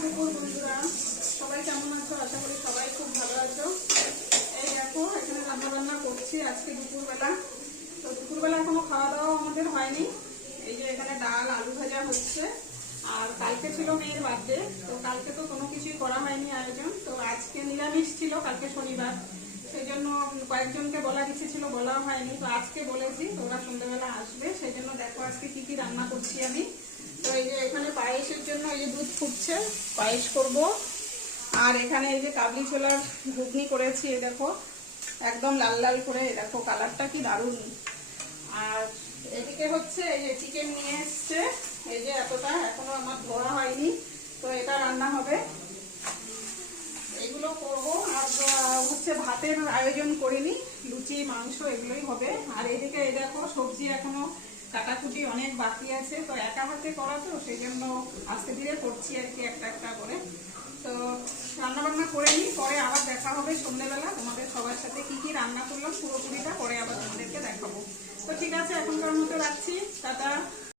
দুপুর বন্ধুরা, সবাই কেমন আছো? আশা করি সবাই খুব ভালো আছো। এই দেখো এখানে রান্না বান্না করছি আজকে দুপুরবেলা। তো দুপুরবেলা এখনো খাওয়া দাওয়া আমাদের হয়নি। এই যে এখানে ডাল আলু ভাজা হচ্ছে। আর কালকে ছিল মেয়ের বার্থডে, তো কালকে তো কোনো কিছুই করা হয়নি আয়োজন। তো আজকে নিরামিষ ছিল, কালকে শনিবার, সেই জন্য কয়েকজনকে বলা কিছু ছিল, বলা হয়নি। তো আজকে বলেছি, তো ওরা সন্ধ্যাবেলা আসবে। সেই জন্য দেখো আজকে কি কি রান্না করছি আমি। তো এই যে এখানে পায়েসের জন্য এই যে দুধ ফুটছে, পায়েস করব। আর এখানে এই যে কাবলি ছোলার ঘুগনি করেছি, এই দেখো একদম লাল লাল করে, দেখো কালারটা কি দারুণ। আর এদিকে হচ্ছে এই যে চিকেন নিয়ে এসছে, এই যে এতটা এখনো আমার ধোয়া হয়নি, তো এটা রান্না হবে, এগুলো করব। আর হচ্ছে ভাতের আয়োজন করিনি, লুচি মাংস এগুলোই হবে। আর এদিকে এই দেখো সবজি এখনো কাটাকুটি অনেক বাকি আছে, তো একা হাতে করা তো সেই জন্য আস্তে ধীরে করছি আর কি, একটা একটা করে। তো রান্না বান্না করে নিই, পরে আবার দেখা হবে সন্ধ্যেবেলা তোমাদের সবার সাথে কি কি রান্না করলাম পুরোপুরিটা পরে আবার তোমাদেরকে দেখাবো। তো ঠিক আছে, এখনকার মতো রাখছি, টাটা।